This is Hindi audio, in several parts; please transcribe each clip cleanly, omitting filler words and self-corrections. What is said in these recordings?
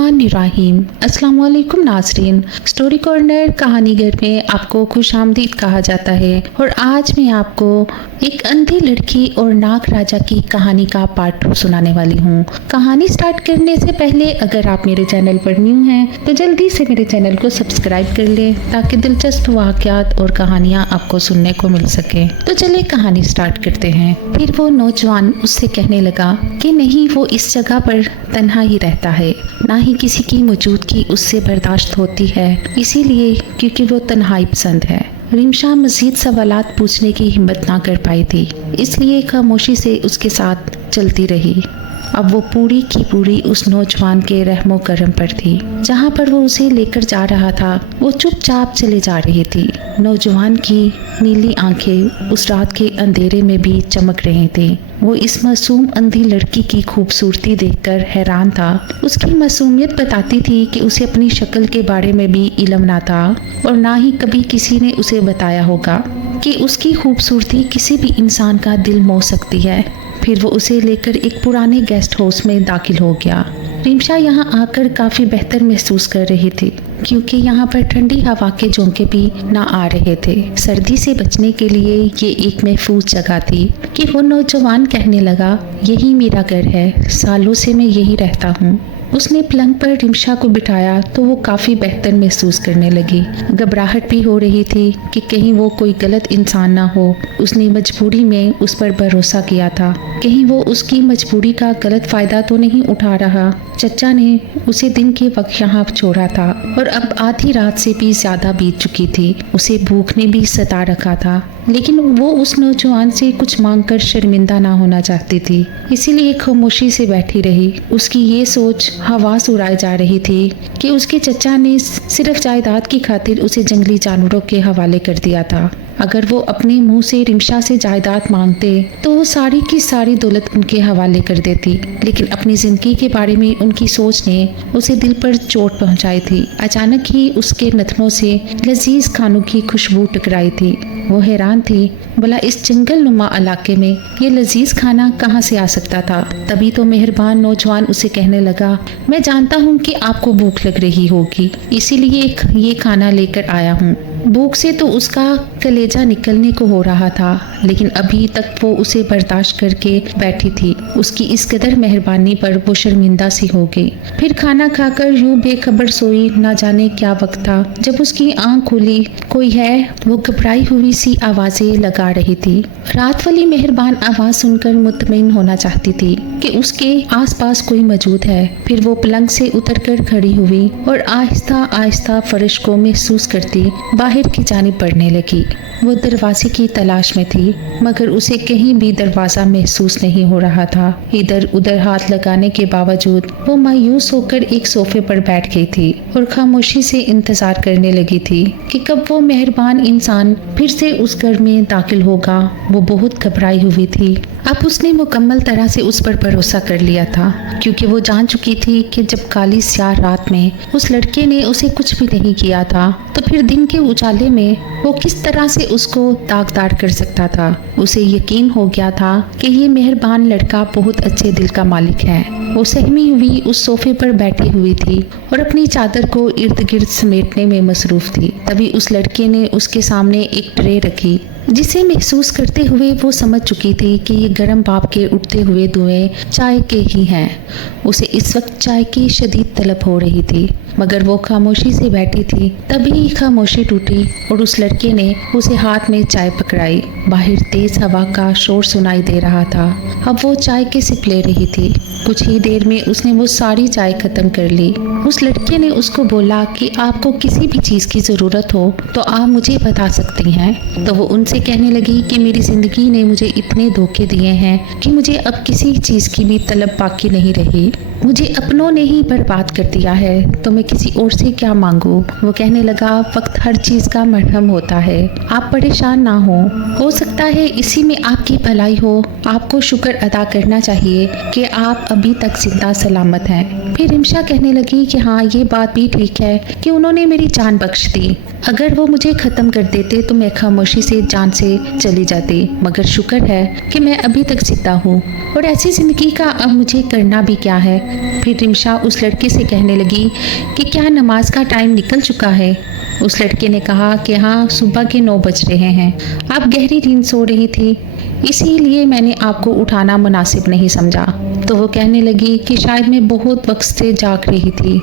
बिस्मिल्लाहिर्रहमानिर्रहीम। अस्सलाम वालेकुम नाज़रीन। स्टोरी कॉर्नर कहानी घर में आपको खुशामदीद कहा जाता है और आज मैं आपको एक अंधी लड़की और नाग राजा की कहानी का पार्ट 2 सुनाने वाली हूँ। कहानी स्टार्ट करने से पहले अगर आप मेरे चैनल पर न्यू हैं तो जल्दी से मेरे चैनल को सब्सक्राइब कर लें ताकि दिलचस्प वाक़यात और कहानियाँ आपको सुनने को मिल सके। तो चलिए कहानी स्टार्ट करते हैं। फिर वो नौजवान उससे कहने लगा कि नहीं, वो इस जगह पर तन्हा ही रहता है, ना ही किसी की मौजूदगी उससे बर्दाश्त होती है, इसीलिए क्योंकि वो तन्हाई पसंद है। रिमशा मज़ीद सवालात पूछने की हिम्मत ना कर पाई थी, इसलिए खामोशी से उसके साथ चलती रही। अब वो पूरी की पूरी उस नौजवान के रहमो करम पर थी। जहाँ पर वो उसे लेकर जा रहा था वो चुपचाप चले जा रही थी। नौजवान की नीली आंखें उस रात के अंधेरे में भी चमक रही थी। वो इस मासूम अंधी लड़की की खूबसूरती देखकर हैरान था। उसकी मासूमियत बताती थी कि उसे अपनी शक्ल के बारे में भी इल्म ना था और ना ही कभी किसी ने उसे बताया होगा कि उसकी खूबसूरती किसी भी इंसान का दिल मोह सकती है। फिर वो उसे लेकर एक पुराने गेस्ट हाउस में दाखिल हो गया। रिमशा यहाँ आकर काफ़ी बेहतर महसूस कर रही थी क्योंकि यहाँ पर ठंडी हवा के झोंके भी ना आ रहे थे। सर्दी से बचने के लिए ये एक महफूज जगह थी कि वो नौजवान कहने लगा, यही मेरा घर है, सालों से मैं यही रहता हूँ। उसने पलंग पर रिमशा को बिठाया तो वो काफ़ी बेहतर महसूस करने लगी। घबराहट भी हो रही थी कि कहीं वो कोई गलत इंसान ना हो। उसने मजबूरी में उस पर भरोसा किया था, कहीं वो उसकी मजबूरी का गलत फ़ायदा तो नहीं उठा रहा। चचा ने उसे दिन के वक्त यहाँ छोड़ा था और अब आधी रात से भी ज़्यादा बीत चुकी थी। उसे भूख ने भी सता रखा था, लेकिन वो उस नौजवान से कुछ मांगकर शर्मिंदा ना होना चाहती थी, इसीलिए खामोशी से बैठी रही। उसकी ये सोच हवास उड़ाई जा रही थी कि उसके चचा ने सिर्फ जायदाद की खातिर उसे जंगली जानवरों के हवाले कर दिया था। अगर वो अपने मुंह से रिमशा से जायदाद मांगते तो वो सारी की सारी दौलत उनके हवाले कर देती, लेकिन अपनी ज़िंदगी के बारे में उनकी सोच ने उसे दिल पर चोट पहुंचाई थी। अचानक ही उसके नथनों से लजीज खानों की खुशबू टकराई थी। वो हैरान थी, भला इस जंगल नुमा इलाके में ये लजीज खाना कहाँ से आ सकता था। तभी तो मेहरबान नौजवान उसे कहने लगा, मैं जानता हूँ कि आपको भूख लग रही होगी, इसीलिए ये खाना लेकर आया हूँ। भूख से तो उसका कलेजा निकलने को हो रहा था, लेकिन अभी तक वो उसे बर्दाश्त करके बैठी थी। उसकी इस कदर मेहरबानी पर वो शर्मिंदा सी हो गई। फिर खाना खाकर यूं बेखबर सोई। ना जाने क्या वक्त था जब उसकी आंख खुली। कोई है, वो घबराई हुई सी आवाजें लगा रही थी। रात वाली मेहरबान आवाज सुनकर मुतमईन होना चाहती थी कि उसके आसपास कोई मौजूद है। फिर वो पलंग से उतरकर खड़ी हुई और आहिस्ता आहिस्ता फर्श को महसूस करती बाहर की जानिब बढ़ने लगी। वो दरवाजे की तलाश में थी, मगर उसे कहीं भी दरवाज़ा महसूस नहीं हो रहा था। इधर उधर हाथ लगाने के बावजूद वो मायूस होकर एक सोफे पर बैठ गई थी और खामोशी से इंतजार करने लगी थी कि कब वो मेहरबान इंसान फिर से उस घर में दाखिल होगा। वो बहुत घबराई हुई थी। अब उसने मुकम्मल तरह से उस पर भरोसा कर लिया था, क्योंकि वो जान चुकी थी कि जब काली स्याह रात में उस लड़के ने उसे कुछ भी नहीं किया था तो फिर दिन के उजाले में वो किस तरह से उसको दागदार कर सकता था। उसे यकीन हो गया था कि ये मेहरबान लड़का बहुत अच्छे दिल का मालिक है। वो सहमी हुई उस सोफे पर बैठी हुई थी और अपनी चादर को इर्द गिर्द समेटने में मसरूफ थी। तभी उस लड़के ने उसके सामने एक ट्रे रखी, जिसे महसूस करते हुए वो समझ चुकी थी कि ये गर्म भाप के उठते हुए धुएं चाय के ही हैं। उसे इस वक्त चाय की शदीद तलब हो रही थी, मगर वो खामोशी से बैठी थी। तभी खामोशी टूटी और उस लड़के ने उसे हाथ में चाय पकड़ाई। बाहर तेज हवा का शोर सुनाई दे रहा था। अब वो चाय के सिप ले रही थी। कुछ ही देर में उसने वो सारी चाय खत्म कर ली। उस लड़के ने उसको बोला कि आपको किसी भी चीज़ की ज़रूरत हो तो आप मुझे बता सकती हैं। तो वो उनसे कहने लगी कि मेरी ज़िंदगी ने मुझे इतने धोखे दिए हैं कि मुझे अब किसी चीज़ की भी तलब बाकी नहीं रही। मुझे अपनों ने ही बर्बाद कर दिया है, तो मैं किसी और से क्या मांगू। वो कहने लगा, वक्त हर चीज़ का मरहम होता है, आप परेशान ना हो सकता है इसी में आपकी भलाई हो। आपको शुक्र अदा करना चाहिए कि आप अभी तक जिंदा सलामत हैं। फिर रिमशा कहने लगी कि हाँ, ये बात भी ठीक है कि उन्होंने मेरी जान बख्श दी। अगर वो मुझे ख़त्म कर देते तो मैं खामोशी से जान से चली जाती, मगर शुक्र है कि मैं अभी तक जिंदा हूँ और ऐसी ज़िंदगी का अब मुझे करना भी क्या है। फिर रिमशा उस लड़के से कहने लगी कि क्या नमाज का टाइम निकल चुका है। उस लड़के ने कहा कि हाँ, सुबह के 9 बज रहे हैं। आप गहरी नींद सो रही थी, इसीलिए मैंने आपको उठाना मुनासिब नहीं समझा। तो वो कहने लगी कि शायद मैं बहुत वक्त से जाग रही थी,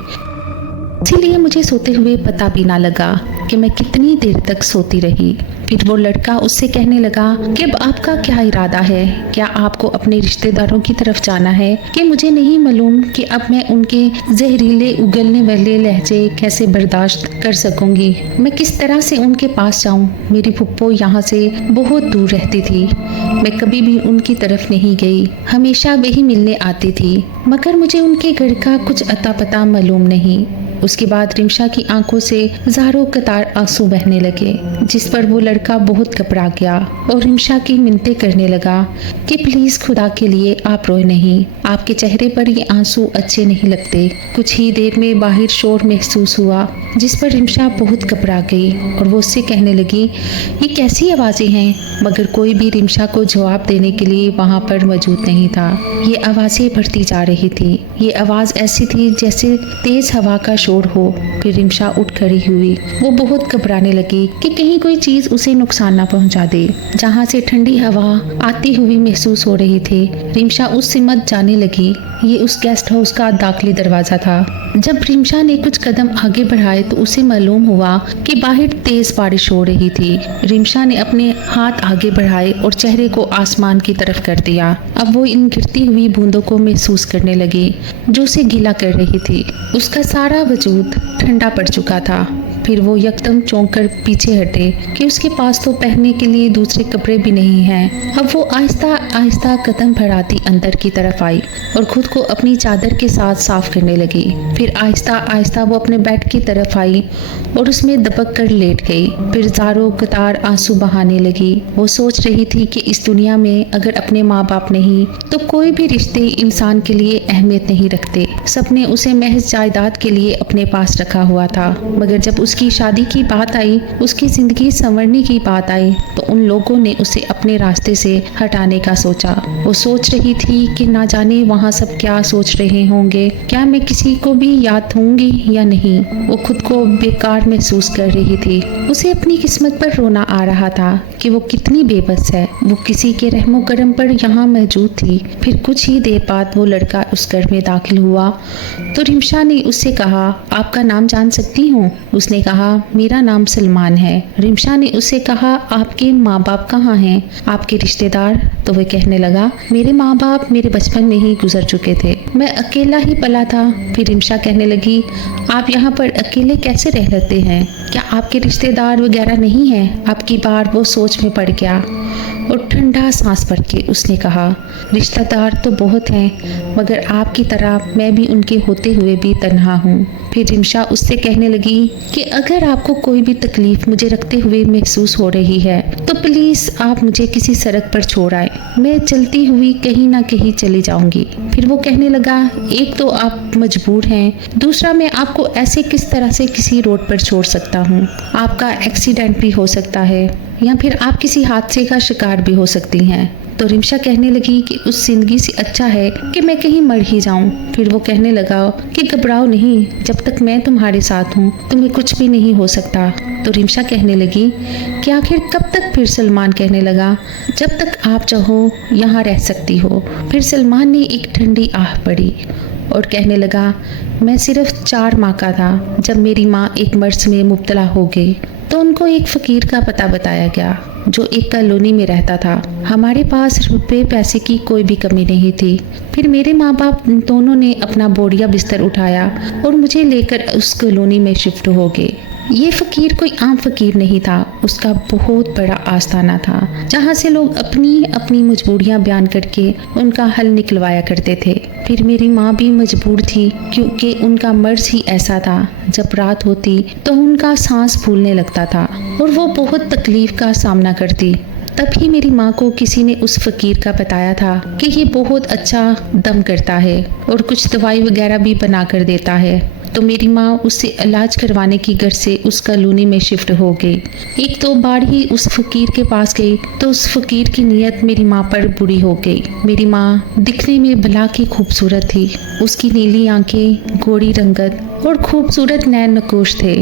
इसीलिए मुझे सोते हुए पता भी ना लगा कि मैं कितनी देर तक सोती रही। फिर वो लड़का उससे कहने लगा कि अब आपका क्या इरादा है, क्या आपको अपने रिश्तेदारों की तरफ जाना है कि मुझे नहीं मालूम कि अब मैं उनके जहरीले उगलने वाले लहजे कैसे बर्दाश्त कर सकूंगी। मैं किस तरह से उनके पास जाऊं। मेरी फुप्पो यहाँ से बहुत दूर रहती थी, मैं कभी भी उनकी तरफ नहीं गई, हमेशा वही मिलने आती थी, मगर मुझे उनके घर का कुछ अता पता मालूम नहीं। उसके बाद रिमशा की आंखों से हजारों कतार आंसू बहने लगे, जिस पर वो लड़का बहुत घबरा गया और रिमशा की मिन्नतें करने लगा कि प्लीज खुदा के लिए आप रोए नहीं, आपके चेहरे पर ये आंसू अच्छे नहीं लगते। कुछ ही देर में बाहर शोर महसूस हुआ, जिस पर रिमशा बहुत घबरा गई और वो उससे कहने लगी ये कैसी आवाज़ें हैं, मगर कोई भी रिमशा को जवाब देने के लिए वहाँ पर मौजूद नहीं था। ये आवाज़ें बढ़ती जा रही थी, ये आवाज़ ऐसी थी जैसे तेज़ हवा का शोर हो। फिर रिमशा उठ खड़ी हुई, वो बहुत घबराने लगी कि कहीं कोई चीज़ उसे नुकसान ना पहुंचा दे। जहाँ से ठंडी हवा आती हुई महसूस हो रही थी, रिमशा उस सिमत जाने लगी। ये उस गेस्ट हाउस का दाखिली दरवाज़ा था। जब रिमशा ने कुछ कदम आगे बढ़ाए तो उसे मालूम हुआ कि बाहर तेज बारिश हो रही थी। रिमशा ने अपने हाथ आगे बढ़ाए और चेहरे को आसमान की तरफ कर दिया। अब वो इन गिरती हुई बूंदों को महसूस करने लगी जो उसे गीला कर रही थी। उसका सारा वजूद ठंडा पड़ चुका था। फिर वो यकदम चौंक कर पीछे हटे कि उसके पास तो पहनने के लिए दूसरे कपड़े भी नहीं हैं। अब वो आहिस्ता आहिस्ता कदम बढ़ाती अंदर की तरफ आई और खुद को अपनी चादर के साथ साफ करने लगी। फिर आहिस्ता आहिस्ता वो अपने बेड की तरफ आई और उसमें दबक कर लेट गई। फिर ज़ारों कतार आंसू बहाने लगी। वो सोच रही थी कि इस दुनिया में अगर अपने माँ बाप नहीं तो कोई भी रिश्ते इंसान के लिए अहमियत नहीं रखते। सबने उसे महज जायदाद के लिए अपने पास रखा हुआ था, मगर जब उसकी शादी की बात आई, उसकी ज़िंदगी संवरने की बात आई, तो उन लोगों ने उसे अपने रास्ते से हटाने का सोचा। वो सोच रही थी कि ना जाने वहाँ सब क्या सोच रहे होंगे, क्या मैं किसी को भी याद होंगी या नहीं। वो खुद को बेकार महसूस कर रही थी। उसे अपनी किस्मत पर रोना आ रहा था कि वो कितनी बेबस है। वो किसी के रहमो करम पर यहाँ मौजूद थी। फिर कुछ ही देर बाद वो लड़का उस घर में दाखिल हुआ तो रिमशा ने उससे कहा, आपका नाम जान सकती हूँ? उसने कहा, मेरा नाम सलमान है। रिमशा ने उससे कहा, आपके माँ बाप कहाँ हैं, आपके रिश्तेदार? तो वह कहने लगा, मेरे माँ बाप मेरे बचपन में ही गुजर चुके थे, मैं अकेला ही पला था। फिर रिमशा कहने लगी, आप यहाँ पर अकेले कैसे रह लेते हैं? क्या आपके रिश्तेदार वगैरह नहीं हैं? आपकी बार वो सोच में पड़ गया और ठंडा सांस भर के उसने कहा, रिश्तेदार तो बहुत हैं, मगर आपकी तरह मैं भी उनके होते हुए भी तन्हा हूँ। फिर रिमशा उससे कहने लगी कि अगर आपको कोई भी तकलीफ मुझे रखते हुए महसूस हो रही है तो प्लीज़ आप मुझे किसी सड़क पर छोड़ आए, मैं चलती हुई कहीं ना कहीं चली जाऊंगी। फिर वो कहने लगा, एक तो आप मजबूर हैं, दूसरा मैं आपको ऐसे किस तरह से किसी रोड पर छोड़ सकता हूँ? आपका एक्सीडेंट भी हो सकता है या फिर आप किसी हादसे का शिकार भी हो सकती हैं। तो रिमशा कहने लगी कि उस जिंदगी से अच्छा है कि मैं कहीं मर ही जाऊं। फिर वो कहने लगा कि घबराओ नहीं, जब तक मैं तुम्हारे साथ हूँ तुम्हें कुछ भी नहीं हो सकता। तो रिमशा कहने लगी कि आखिर कब तक? फिर सलमान कहने लगा, जब तक आप चाहो यहाँ रह सकती हो। फिर सलमान ने एक ठंडी आह पड़ी और कहने लगा, मैं सिर्फ 4 माह का था जब मेरी माँ एक मर्ज में मुब्तला हो गई तो उनको एक फ़कीर का पता बताया गया जो एक कॉलोनी में रहता था। हमारे पास रुपए पैसे की कोई भी कमी नहीं थी। फिर मेरे माँ बाप दोनों ने अपना बोरिया बिस्तर उठाया और मुझे लेकर उस कॉलोनी में शिफ्ट हो गए। ये फ़कीर कोई आम फ़कीर नहीं था, उसका बहुत बड़ा आस्थाना था जहाँ से लोग अपनी अपनी मजबूरियाँ बयान करके उनका हल निकलवाया करते थे। फिर मेरी माँ भी मजबूर थी क्योंकि उनका मर्ज ही ऐसा था, जब रात होती तो उनका सांस फूलने लगता था और वो बहुत तकलीफ का सामना करती। तभी मेरी माँ को किसी ने उस फकीर का बताया था कि ये बहुत अच्छा दम करता है और कुछ दवाई वगैरह भी बना कर देता है। तो मेरी माँ उससे इलाज करवाने की घर से उस कॉलोनी में शिफ्ट हो गई। एक दो बार ही उस फकीर के पास गई तो उस फकीर की नीयत मेरी माँ पर बुरी हो गई। मेरी माँ दिखने में भला की खूबसूरत थी। उसकी नीली आंखें, गोरी रंगत और खूबसूरत नैन नकोश थे।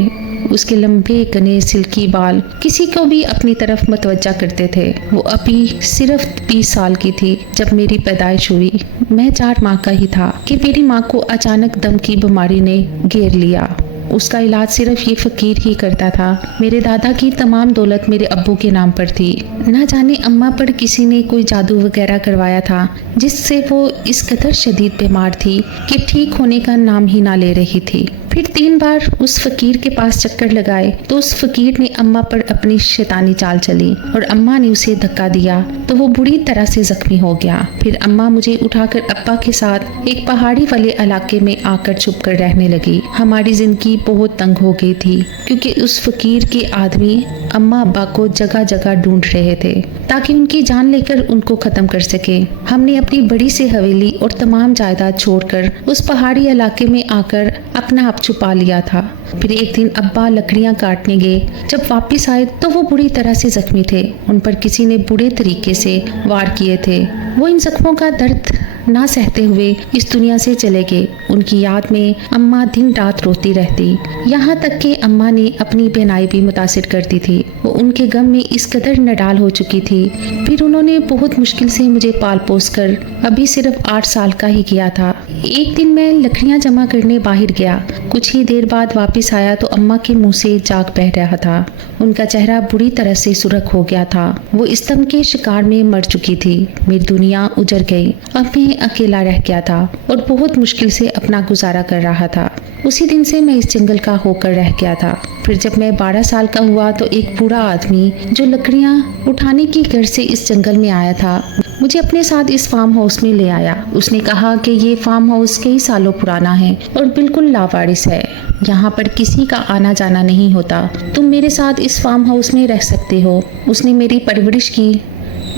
उसके लंबे घने सिल्की बाल किसी को भी अपनी तरफ मतवज्जा करते थे। वो अभी सिर्फ 20 साल की थी जब मेरी पैदाइश हुई। मैं 4 माह का ही था कि मेरी माँ को अचानक दम की बीमारी ने घेर लिया। उसका इलाज सिर्फ ये फकीर ही करता था। मेरे दादा की तमाम दौलत मेरे अब्बू के नाम पर थी। ना जाने अम्मा पर किसी ने कोई जादू वगैरह करवाया था जिससे वो इस कदर शदीद बीमार थी कि ठीक होने का नाम ही ना ले रही थी। फिर 3 बार उस फकीर के पास चक्कर लगाए तो उस फकीर ने अम्मा पर अपनी शैतानी चाल चली और अम्मा ने उसे धक्का दिया तो वो बुरी तरह से जख्मी हो गया। फिर अम्मा मुझे उठाकर अब्बा के साथ एक पहाड़ी वाले इलाके में आकर छुप कर रहने लगी। हमारी जिंदगी बहुत तंग हो गई थी क्योंकि उस फकीर के आदमी अम्मा अब्बा को जगह जगह ढूंढ रहे थे ताकि उनकी जान लेकर उनको खत्म कर सके। हमने अपनी बड़ी सी हवेली और तमाम जायदाद छोड़कर उस पहाड़ी इलाके में आकर अपना आप छुपा लिया था। फिर एक दिन अब्बा लकड़ियां काटने गए। जब वापस आए तो वो बुरी तरह से जख्मी थे। उन पर किसी ने बुरे तरीके से वार किए थे। वो इन जख्मों का दर्द ना सहते हुए इस दुनिया से चले गए। उनकी याद में अम्मा दिन रात रोती रहती, यहाँ तक कि अम्मा ने अपनी बहनाई भी मुतासिर करती थी। वो उनके गम में इस कदर नडाल हो चुकी थी। फिर उन्होंने बहुत मुश्किल से मुझे पाल पोस कर अभी सिर्फ 8 साल का ही किया था। एक दिन मैं लकड़ियां जमा करने बाहर गया। कुछ ही देर बाद वापस आया तो अम्मा के मुंह से जाग बह रहा था। उनका चेहरा बुरी तरह से सुर्ख हो गया था। वो इस दम के शिकार में मर चुकी थी। मेरी दुनिया उजड़ गई। अब मैं अकेला रह गया था और बहुत मुश्किल से अपना गुजारा कर रहा था। उसी दिन से मैं इस जंगल का होकर रह गया था। फिर जब मैं 12 साल का हुआ तो एक बूढ़ा आदमी जो लकड़ियां उठाने की घर से इस जंगल में आया था मुझे अपने साथ इस फार्म हाउस में ले आया। उसने कहा कि ये फार्म हाउस कई सालों पुराना है और बिल्कुल लावारिस है। यहाँ पर किसी का आना जाना नहीं होता। तुम मेरे साथ इस फार्म हाउस में रह सकते हो। उसने मेरी परवरिश की।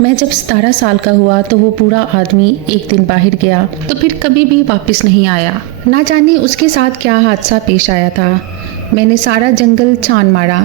मैं जब 17 साल का हुआ तो वो बूढ़ा आदमी एक दिन बाहर गया तो फिर कभी भी वापस नहीं आया। ना जाने उसके साथ क्या हादसा पेश आया था। मैंने सारा जंगल छान मारा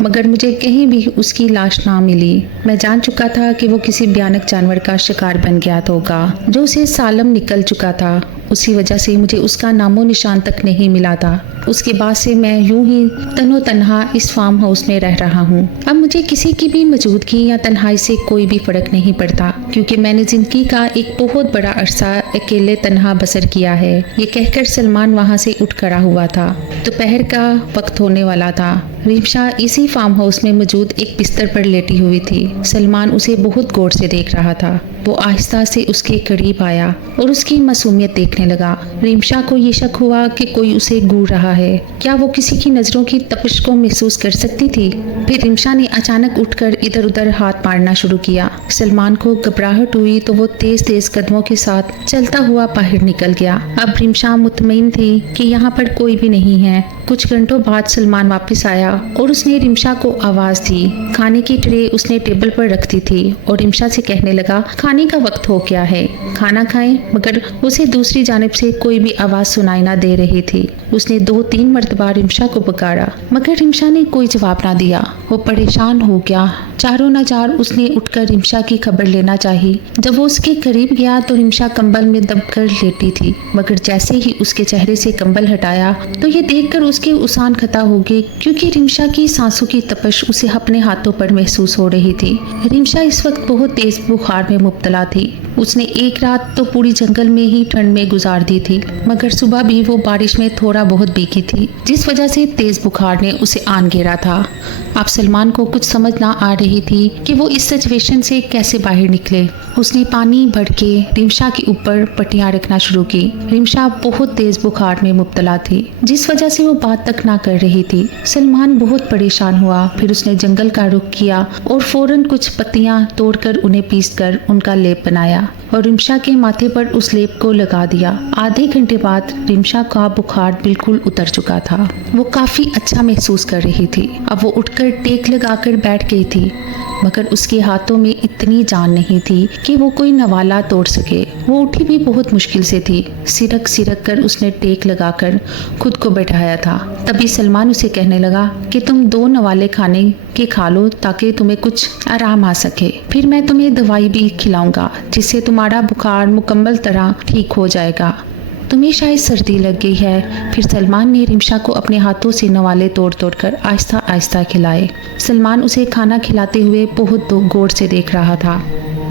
मगर मुझे कहीं भी उसकी लाश ना मिली। मैं जान चुका था कि वो किसी भयानक जानवर का शिकार बन गया होगा जो उसे सालम निकल चुका था। उसी वजह से मुझे उसका नामो निशान तक नहीं मिला था। उसके बाद से मैं यूं ही तनो तन्हा इस फार्म हाउस में रह रहा हूँ। अब मुझे किसी की भी मौजूदगी या तन्हाई से कोई भी फर्क नहीं पड़ता क्योंकि मैंने जिंदगी का एक बहुत बड़ा अरसा अकेले तन्हा बसर किया है। ये कहकर सलमान वहाँ से उठ खड़ा हुआ था। दोपहर का वक्त होने वाला था। रिमशा इसी फार्म हाउस में मौजूद एक बिस्तर पर लेटी हुई थी। सलमान उसे बहुत गौर से देख रहा था। वो आहिस्ता से उसके करीब आया और उसकी मासूमियत देखने लगा। रिमशा को ये शक हुआ कि कोई उसे घूर रहा है। क्या वो किसी की नजरों की तपिश को महसूस कर सकती थी? फिर रिमशा ने अचानक उठकर इधर उधर हाथ मारना शुरू किया। सलमान को घबराहट हुई तो वो तेज तेज कदमों के साथ चलता हुआ बाहर निकल गया। अब रिमशा मुतमईन थी कि यहाँ पर कोई भी नहीं है। कुछ घंटों बाद सलमान वापस आया और उसने रिमशा को आवाज दी। खाने की ट्रे उसने टेबल पर रख दी थी और रिमशा से कहने लगा, खाने का वक्त हो गया है, खाना खाएं। मगर उसे दूसरी जानिब से कोई भी आवाज सुनाई ना दे रही थी। उसने 2-3 मरतबा रिमशा को पुकारा मगर रिमशा ने कोई जवाब ना दिया। वो परेशान हो गया। चारों नजार उसने उठकर रिमशा की खबर लेना चाही। जब वो उसके करीब गया तो रिमशा कंबल में दबकर लेटी थी मगर जैसे ही उसके चेहरे से कंबल हटाया तो ये देखकर उसके उसान खता हो गई क्योंकि रिमशा की सांसों की तपश उसे अपने हाथों पर महसूस हो रही थी। रिमशा इस वक्त बहुत तेज बुखार में मुब्तला थी। उसने एक रात तो पूरी जंगल में ही ठंड में गुजार दी थी मगर सुबह भी वो बारिश में थोड़ा बहुत भीगी थी जिस वजह से तेज बुखार ने उसे आन घेरा था। अब सलमान को कुछ समझ ना आ रही थी कि वो इस सिचुएशन से कैसे बाहर निकले। उसने पानी भर के रिमशा के ऊपर पट्टियां रखना शुरू की। रिमशा बहुत तेज बुखार में मुब्तला थी जिस वजह से वो बात तक ना कर रही थी। सलमान बहुत परेशान हुआ। फिर उसने जंगल का रुख किया और फौरन कुछ पत्तियां तोड़कर उन्हें पीसकर उनका लेप बनाया और रिमशा के माथे पर उस लेप को लगा दिया। आधे घंटे बाद रिमशा का बुखार बिल्कुल उतर चुका था। वो काफी अच्छा महसूस कर रही थी। अब वो उठकर टेक लगाकर बैठ गई थी। मगर उसके हाथों में इतनी जान नहीं थी कि वो कोई नवाला तोड़ सके। वो उठी भी बहुत मुश्किल से थी। सिरक सिरक कर उसने टेक लगाकर खुद को बैठाया था। तभी सलमान उसे कहने लगा कि तुम 2 नवाले खाने के खा लो ताकि तुम्हें कुछ आराम आ सके। फिर मैं तुम्हें दवाई भी खिलाऊंगा जिससे तुम्हारा बुखार मुकम्मल तरह ठीक हो जाएगा। तुम्हें शायद सर्दी लग गई है। फिर सलमान ने रिमशा को अपने हाथों से नवाले तोड़ तोड़ कर आहिस्ता आहिस्ता खिलाए। सलमान उसे खाना खिलाते हुए बहुत गौर से देख रहा था।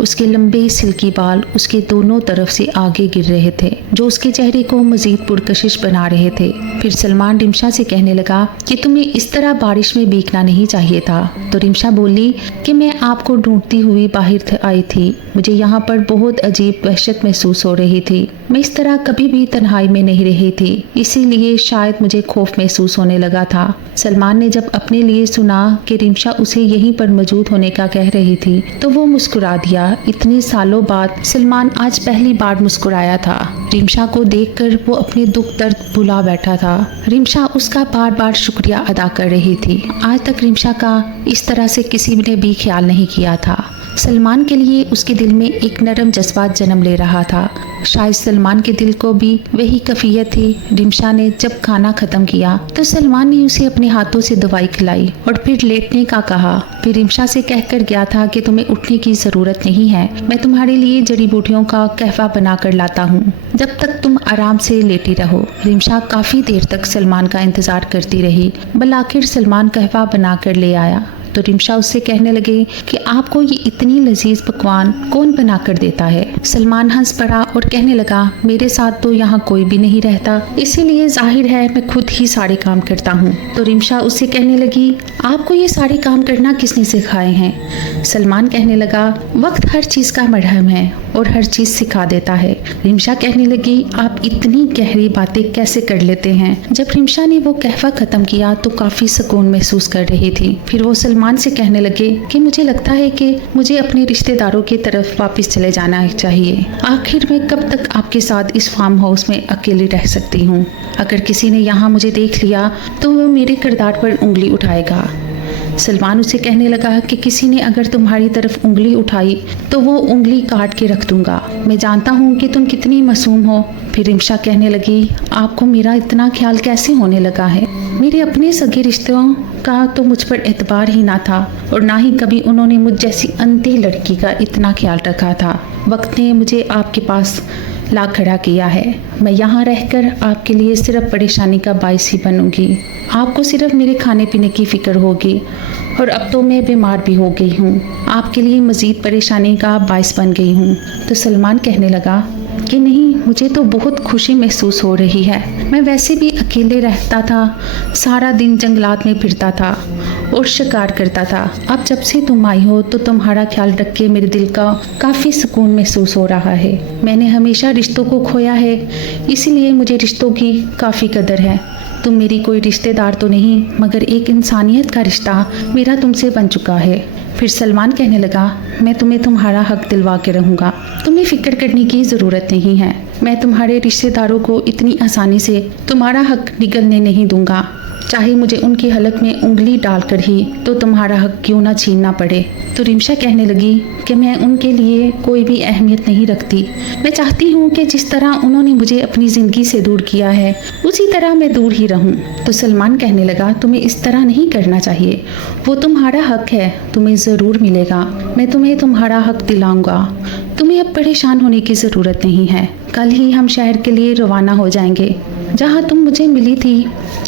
उसके लंबे सिल्की बाल उसके दोनों तरफ से आगे गिर रहे थे जो उसके चेहरे को मजीद पुरकशिश बना रहे थे। फिर सलमान रिमशा से कहने लगा कि तुम्हें इस तरह बारिश में भीगना नहीं चाहिए था। तो रिमशा बोली कि मैं आपको ढूंढती हुई बाहर आई थी। मुझे यहाँ पर बहुत अजीब वहशत महसूस हो रही थी। मैं इस तरह कभी भी तन्हाई में नहीं रही थी, इसीलिए शायद मुझे खौफ महसूस होने लगा था। सलमान ने जब अपने लिए सुना कि रिमशा उसे यहीं पर मौजूद होने का कह रही थी तो वो मुस्कुरा दिया। इतने सालों बाद सलमान आज पहली बार मुस्कुराया था। रिमशा को देखकर वो अपने दुख दर्द भुला बैठा था। रिमशा उसका बार बार शुक्रिया अदा कर रही थी। आज तक रिमशा का इस तरह से किसी ने भी ख्याल नहीं किया था। सलमान के लिए उसके दिल में एक नरम जज्बात जन्म ले रहा था। शायद सलमान के दिल को भी वही कैफियत थी। रिमशा ने जब खाना खत्म किया तो सलमान ने उसे अपने हाथों से दवाई खिलाई और फिर लेटने का कहा। फिर रिमशा से कहकर गया था कि तुम्हें उठने की ज़रूरत नहीं है, मैं तुम्हारे लिए जड़ी बूटियों का कहवा बना कर लाता हूँ, जब तक तुम आराम से लेटी रहो। रिमशा काफ़ी देर तक सलमान का इंतज़ार करती रही। बल आखिर सलमान कहवा बना कर ले आया तो रिमशा उससे कहने लगे कि आपको ये इतनी लजीज पकवान कौन बना कर देता है। सलमान हंस पड़ा और कहने लगा मेरे साथ तो यहाँ कोई भी नहीं रहता, इसीलिए जाहिर है मैं खुद ही सारे काम करता हूँ। तो रिमशा उससे कहने लगी आपको ये सारे काम करना किसने सिखाए हैं। सलमान कहने लगा वक्त हर चीज़ का मरहम है और हर चीज़ सिखा देता है। रिमशा कहने लगी आप इतनी गहरी बातें कैसे कर लेते हैं। जब रिमशा ने वो कहवा ख़त्म किया तो काफ़ी सुकून महसूस कर रही थी। फिर वो सलमान से कहने लगे कि मुझे लगता है कि मुझे अपने रिश्तेदारों की तरफ वापस चले जाना चाहिए। आखिर मैं कब तक आपके साथ इस फार्म हाउस में अकेली रह सकती हूँ। अगर किसी ने यहाँ मुझे देख लिया तो वो मेरे किरदार पर उंगली उठाएगा। सलमान उसे कहने लगा कि किसी ने अगर तुम्हारी तरफ उंगली उठाई तो वो उंगली काट के रख दूंगा। मैं जानता हूँ कि तुम कितनी मासूम हो। फिर रिमशा कहने लगी आपको मेरा इतना ख्याल कैसे होने लगा है। मेरे अपने सगे रिश्तों का तो मुझ पर एतबार ही ना था और ना ही कभी उन्होंने मुझ जैसी अंधी लड़की का इतना ख्याल रखा था। वक्त ने मुझे आपके पास ला खड़ा किया है। मैं यहाँ रहकर आपके लिए सिर्फ परेशानी का बाइस ही बनूंगी। आपको सिर्फ मेरे खाने पीने की फ़िक्र होगी और अब तो मैं बीमार भी हो गई हूँ, आपके लिए मज़ीद परेशानी का बाइस बन गई हूँ। तो सलमान कहने लगा कि नहीं, मुझे तो बहुत खुशी महसूस हो रही है। मैं वैसे भी अकेले रहता था, सारा दिन जंगलात में फिरता था और शिकार करता था। अब जब से तुम आई हो तो तुम्हारा ख्याल रख के मेरे दिल का काफ़ी सुकून महसूस हो रहा है। मैंने हमेशा रिश्तों को खोया है, इसीलिए मुझे रिश्तों की काफ़ी कदर है। तुम मेरी कोई रिश्तेदार तो नहीं, मगर एक इंसानियत का रिश्ता मेरा तुमसे बन चुका है। फिर सलमान कहने लगा मैं तुम्हें तुम्हारा हक दिलवा के रहूँगा, तुम्हें फ़िक्र करने की ज़रूरत नहीं है। मैं तुम्हारे रिश्तेदारों को इतनी आसानी से तुम्हारा हक निगलने नहीं दूंगा, चाहे मुझे उनकी हलक में उंगली डालकर ही तो तुम्हारा हक क्यों ना छीनना पड़े। तो रिमशा कहने लगी कि मैं उनके लिए कोई भी अहमियत नहीं रखती। मैं चाहती हूँ कि जिस तरह उन्होंने मुझे अपनी ज़िंदगी से दूर किया है उसी तरह मैं दूर ही रहूँ। तो सलमान कहने लगा तुम्हें इस तरह नहीं करना चाहिए, वो तुम्हारा हक है, तुम्हें ज़रूर मिलेगा। मैं तुम्हें तुम्हारा हक दिलाऊंगा। तुम्हें अब परेशान होने की ज़रूरत नहीं है। कल ही हम शहर के लिए रवाना हो जाएंगे। जहाँ तुम मुझे मिली थी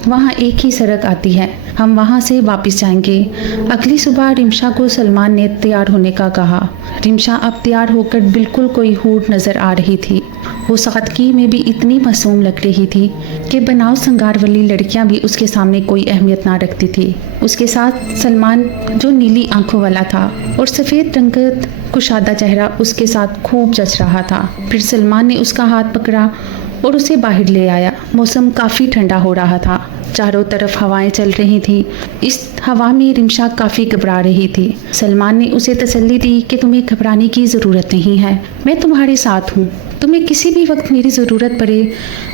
वहाँ एक ही सड़क आती है, हम वहाँ से वापस जाएंगे। अगली सुबह रिमशा को सलमान ने तैयार होने का कहा। रिमशा अब तैयार होकर बिल्कुल कोई हूट नज़र आ रही थी। वो सादगी में भी इतनी मासूम लग रही थी कि बनाव संगार वाली लड़कियां भी उसके सामने कोई अहमियत ना रखती थी। उसके साथ सलमान जो नीली आंखों वाला था और सफ़ेद रंगत कुशादा चेहरा उसके साथ खूब जच रहा था। फिर सलमान ने उसका हाथ पकड़ा और उसे बाहर ले आया। मौसम काफ़ी ठंडा हो रहा था, चारों तरफ हवाएं चल रही थी। इस हवा में रिमशा काफ़ी घबरा रही थी। सलमान ने उसे तसल्ली दी कि तुम्हें घबराने की ज़रूरत नहीं है, मैं तुम्हारे साथ हूँ, तुम्हें किसी भी वक्त मेरी ज़रूरत पड़े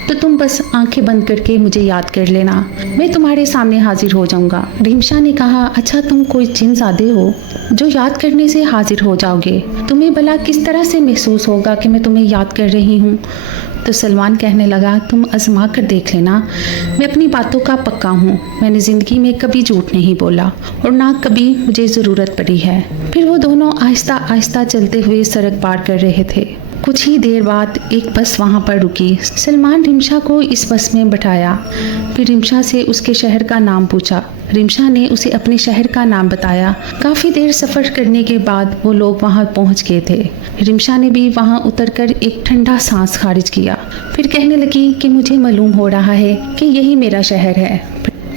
तो तुम बस आंखें बंद करके मुझे याद कर लेना, मैं तुम्हारे सामने हाजिर हो जाऊंगा। रिमशा ने कहा, अच्छा तुम कोई जिनज़ादे हो जो याद करने से हाजिर हो जाओगे? तुम्हें भला किस तरह से महसूस होगा कि मैं तुम्हें याद कर रही हूँ? तो सलमान कहने लगा, तुम आजमा कर देख लेना, मैं अपनी बातों का पक्का हूँ। मैंने ज़िंदगी में कभी झूठ नहीं बोला और ना कभी मुझे ज़रूरत पड़ी है। फिर वो दोनों आहिस्ता आहिस्ता चलते हुए सड़क पार कर रहे थे। कुछ ही देर बाद एक बस वहाँ पर रुकी। सलमान रिमशा को इस बस में बैठाया, फिर रिमशा से उसके शहर का नाम पूछा। रिमशा ने उसे अपने शहर का नाम बताया। काफ़ी देर सफ़र करने के बाद वो लोग वहाँ पहुँच गए थे। रिमशा ने भी वहाँ उतरकर एक ठंडा सांस खारिज किया, फिर कहने लगी कि मुझे मालूम हो रहा है कि यही मेरा शहर है।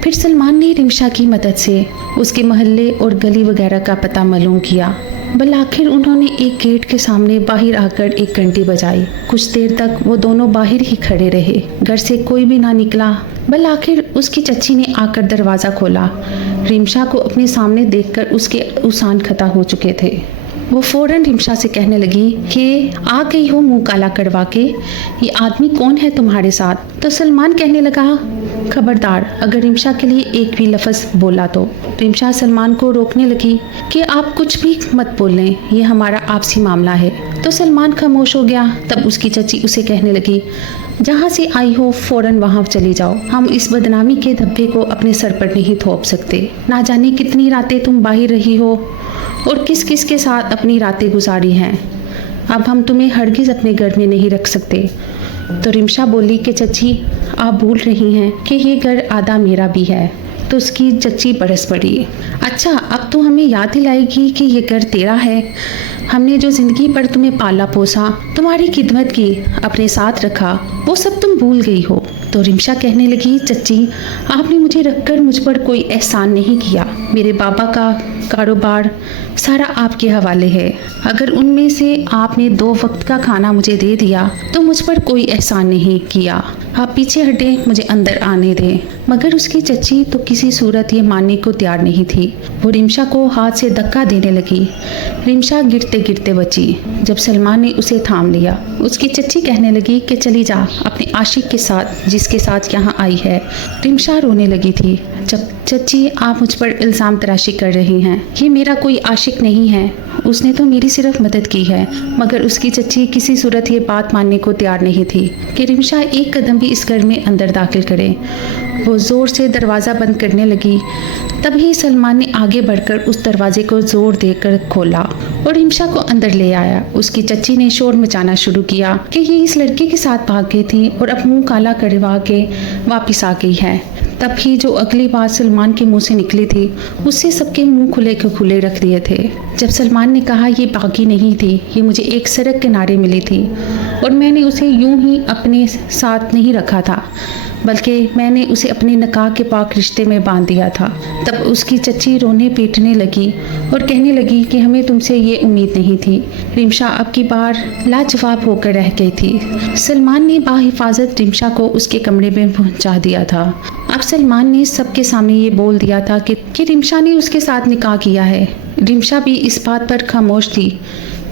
फिर सलमान ने रिमशा की मदद से उसके मोहल्ले और गली वगैरह का पता मालूम किया। बल आखिर उन्होंने एक गेट के सामने बाहर आकर एक घंटी बजाई। कुछ देर तक वो दोनों बाहर ही खड़े रहे, घर से कोई भी ना निकला। बल आखिर उसकी चच्ची ने आकर दरवाज़ा खोला। रिमशा को अपने सामने देखकर उसके उसान खता हो चुके थे। वो फ़ौरन रिमशा से कहने लगी कि आ गई हो मुंह काला करवा के, ये आदमी कौन है तुम्हारे साथ? तो सलमान कहने लगा, खबरदार अगर रिमशा के लिए एक भी लफ्ज़ बोला तो। रिमशा सलमान को रोकने लगी कि आप कुछ भी मत बोलें, ये हमारा आपसी मामला है। तो सलमान खामोश हो गया। तब उसकी चची उसे कहने लगी, जहाँ से आई हो फ़ौरन वहाँ चली जाओ, हम इस बदनामी के धब्बे को अपने सर पर नहीं थोप सकते। ना जाने कितनी रातें तुम बाहर रही हो और किस किस के साथ अपनी रातें गुजारी हैं। अब हम तुम्हें हरगिज़ अपने घर में नहीं रख सकते। तो रिमशा बोली कि चची आप भूल रही हैं कि ये घर आधा मेरा भी है। तो उसकी चची बरस पड़ी, अच्छा अब तो हमें याद दिलाएगी कि ये घर तेरा है। हमने जो ज़िंदगी भर तुम्हें पाला पोसा, तुम्हारी खिदमत की, अपने साथ रखा, वो सब तुम भूल गई हो। तो रिमशा कहने लगी, चच्ची आपने मुझे रखकर मुझ पर कोई एहसान नहीं किया। मेरे बाबा का कारोबार सारा आपके हवाले है। अगर उनमें से आपने 2 वक्त का खाना मुझे दे दिया तो मुझ पर कोई एहसान नहीं किया। आप पीछे हटें, मुझे अंदर आने दें। मगर उसकी चच्ची तो किसी सूरत ये मानने को तैयार नहीं थी। वो रिमशा को हाथ से धक्का देने लगी। रिमशा गिरते गिरते बची। जब सलमान ने उसे थाम लिया, उसकी चच्ची कहने लगी कि चली जा अपने आशिक के साथ जिसके साथ यहाँ आई है। रिमशा रोने लगी थी। जब चच्ची आप मुझ पर इल्ज़ाम तराशी कर रही हैं, ये मेरा कोई आशिक नहीं है, उसने तो मेरी सिर्फ मदद की है। मगर उसकी चच्ची किसी सूरत ये बात मानने को तैयार नहीं थी कि रिमशा एक कदम भी इस घर में अंदर दाखिल करे। वो ज़ोर से दरवाज़ा बंद करने लगी। तभी सलमान ने आगे बढ़कर उस दरवाजे को ज़ोर देकर खोला और रिमशा को अंदर ले आया। उसकी चच्ची ने शोर मचाना शुरू किया कि ये इस लड़के के साथ भाग गई थी और अब मुंह काला करवा के वापस आ गई है। तब ही जो अगली बात सलमान के मुंह से निकली थी, उससे सबके मुंह खुले के खुले रख दिए थे। जब सलमान ने कहा, ये बागी नहीं थी, ये मुझे एक सड़क किनारे मिली थी और मैंने उसे यूं ही अपने साथ नहीं रखा था, बल्कि मैंने उसे अपने निकाह के पाक रिश्ते में बांध दिया था। तब उसकी चच्ची रोने पीटने लगी और कहने लगी कि हमें तुमसे ये उम्मीद नहीं थी। रिमशा अब की बार लाजवाब होकर रह गई थी। सलमान ने बाहिफाजत रिमशा को उसके कमरे में पहुंचा दिया था। अब सलमान ने सबके सामने ये बोल दिया था कि रिमशा ने उसके साथ निकाह किया है। रिमशा भी इस बात पर खामोश थी,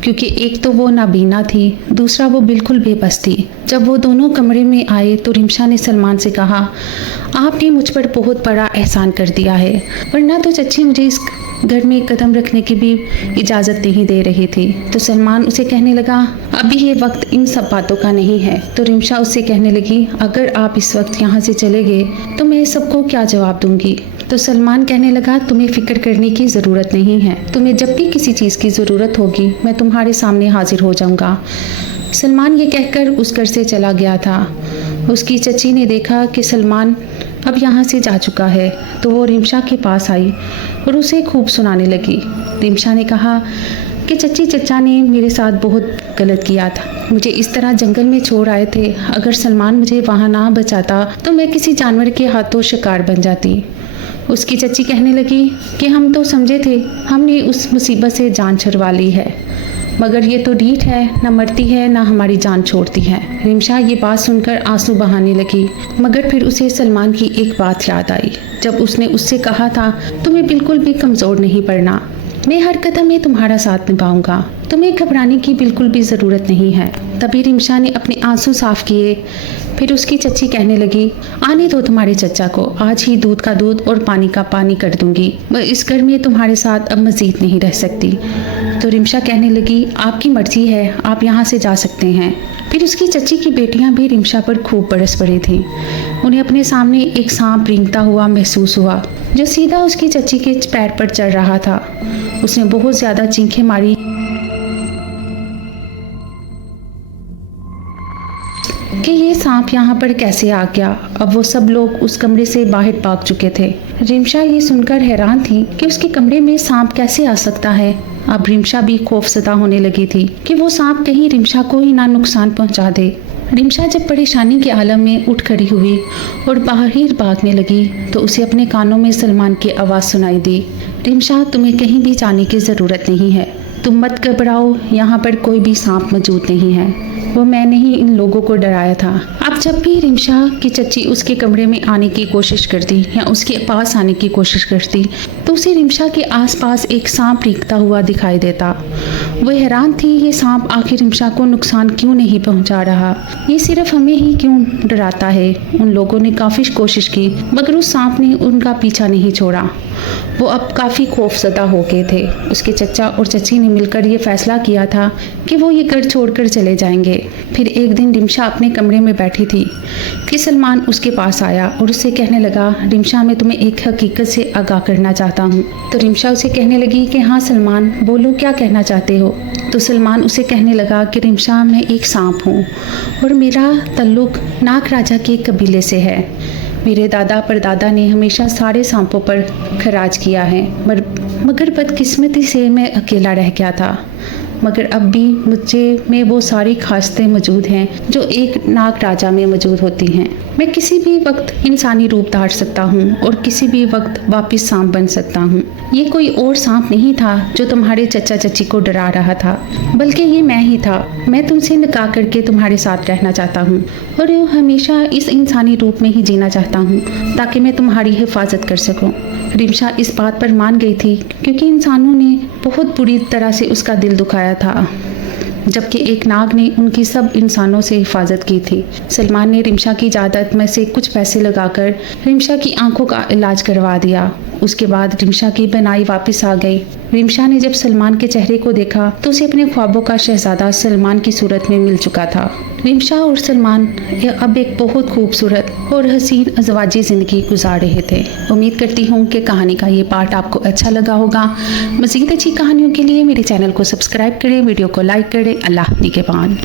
क्योंकि एक तो वो नाबीना थी, दूसरा वो बिल्कुल बेबस थी। जब वो दोनों कमरे में आए तो रिमशा ने सलमान से कहा, आपने मुझ पर बहुत बड़ा एहसान कर दिया है, वरना तो चच्ची मुझे इस घर में कदम रखने की भी इजाज़त नहीं दे रही थी। तो सलमान उसे कहने लगा, अभी ये वक्त इन सब बातों का नहीं है। तो रिमशा उससे कहने लगी, अगर आप इस वक्त यहाँ से चले गए तो मैं सबको क्या जवाब दूंगी? तो सलमान कहने लगा, तुम्हें फ़िक्र करने की ज़रूरत नहीं है, तुम्हें जब भी किसी चीज़ की ज़रूरत होगी मैं तुम्हारे सामने हाजिर हो जाऊंगा। सलमान ये कहकर उस घर से चला गया था। उसकी चची ने देखा कि सलमान अब यहाँ से जा चुका है, तो वो रिमशा के पास आई और उसे खूब सुनाने लगी। रिमशा ने कहा कि चची चचा ने मेरे साथ बहुत गलत किया था, मुझे इस तरह जंगल में छोड़ आए थे। अगर सलमान मुझे वहाँ ना बचाता तो मैं किसी जानवर के हाथों शिकार बन जाती। उसकी चची कहने लगी कि हम तो समझे थे हमने उस मुसीबत से जान छुड़वा ली है, मगर ये तो ढीठ है, ना मरती है ना हमारी जान छोड़ती है। रिमशा ये बात सुनकर आंसू बहाने लगी, मगर फिर उसे सलमान की एक बात याद आई। जब उसने उससे कहा था, तुम्हें बिल्कुल भी कमज़ोर नहीं पड़ना, मैं हर कदम में तुम्हारा साथ निभाऊंगा। तुम्हें घबराने की बिल्कुल भी ज़रूरत नहीं है। तभी रिमशा ने अपने आंसू साफ किए। फिर उसकी चच्ची कहने लगी, आने दो तुम्हारे चचा को, आज ही दूध का दूध और पानी का पानी कर दूंगी। मैं इस घर में तुम्हारे साथ अब मज़ीद नहीं रह सकती। तो रिमशा कहने लगी, आपकी मर्जी है, आप यहाँ से जा सकते हैं। फिर उसकी चच्ची की बेटियां भी रिमशा पर खूब बरस पड़ी थीं। उन्हें अपने सामने एक सांप रेंगता हुआ महसूस हुआ जो सीधा उसकी चच्ची के पैर पर चढ़ रहा था। उसने बहुत ज़्यादा चीखें मारी कि ये सांप यहाँ पर कैसे आ गया। अब वो सब लोग उस कमरे से बाहर भाग चुके थे। रिमशा ये सुनकर हैरान थी कि उसके कमरे में सांप कैसे आ सकता है। अब रिमशा भी खौफजदा होने लगी थी कि वो सांप कहीं रिमशा को ही ना नुकसान पहुंचा दे। रिमशा जब परेशानी के आलम में उठ खड़ी हुई और बाहर भागने लगी तो उसे अपने कानों में सलमान की आवाज़ सुनाई दी, रिमशा तुम्हें कहीं भी जाने की ज़रूरत नहीं है, तुम मत घबराओ, यहाँ पर कोई भी सांप मौजूद नहीं है, वो मैंने ही इन लोगों को डराया था। अब जब भी रिमशा की चच्ची उसके कमरे में आने की कोशिश करती या उसके पास आने की कोशिश करती तो उसे रिमशा के आसपास एक सांप रेंगता हुआ दिखाई देता। वो हैरान थी, ये सांप आखिर रिमशा को नुकसान क्यों नहीं पहुंचा रहा, ये सिर्फ हमें ही क्यों डराता है। उन लोगों ने काफ़ी कोशिश की मगर उस सांप ने उनका पीछा नहीं छोड़ा। वो अब काफ़ी खौफजदा हो गए थे। उसके चचा और चची ने मिलकर ये फैसला किया था कि वो ये घर छोड़कर चले जाएंगे। फिर एक दिन रिमशा अपने कमरे में बैठी थी कि सलमान उसके पास आया और उससे कहने लगा, रिमशा मैं तुम्हें एक हकीकत से आगाह करना चाहता हूँ। तो रिमशा उसे कहने लगी कि हाँ सलमान बोलो, क्या कहना चाहते हो। तो सलमान उसे कहने लगा कि रिमशा मैं एक सांप हूँ और मेरा ताल्लुक नाग राजा के कबीले से है। मेरे दादा परदादा ने हमेशा सारे सांपों पर खराज किया है मगर बदकिस्मती से मैं अकेला रह गया था। मगर अब भी मुझे में वो सारी खासियतें मौजूद हैं जो एक नाग राजा में मौजूद होती हैं। मैं किसी भी वक्त इंसानी रूप धार सकता हूँ और किसी भी वक्त वापस सांप बन सकता हूँ। ये कोई और सांप नहीं था जो तुम्हारे चचा चची को डरा रहा था, बल्कि ये मैं ही था। मैं तुमसे निकाह करके तुम्हारे साथ रहना चाहता हूँ और हमेशा इस इंसानी रूप में ही जीना चाहता हूँ ताकि मैं तुम्हारी हिफाजत कर सकूँ। रिमशा इस बात पर मान गई थी क्योंकि इंसानों ने बहुत बुरी तरह से उसका दिल दुखाया था, जबकि एक नाग ने उनकी सब इंसानों से हिफाजत की थी। सलमान ने रिमशा की जायदाद में से कुछ पैसे लगाकर रिमशा की आंखों का इलाज करवा दिया। उसके बाद रिमशा की बनाई वापस आ गई। रिमशा ने जब सलमान के चेहरे को देखा तो उसे अपने ख्वाबों का शहजादा सलमान की सूरत में मिल चुका था। रिमशा और सलमान अब एक बहुत खूबसूरत और हसीन अज़वाजी ज़िंदगी गुजार रहे थे। उम्मीद करती हूँ कि कहानी का ये पार्ट आपको अच्छा लगा होगा। मज़ीद अच्छी कहानियों के लिए मेरे चैनल को सब्सक्राइब करें, वीडियो को लाइक करें। अल्लाह निगहबान।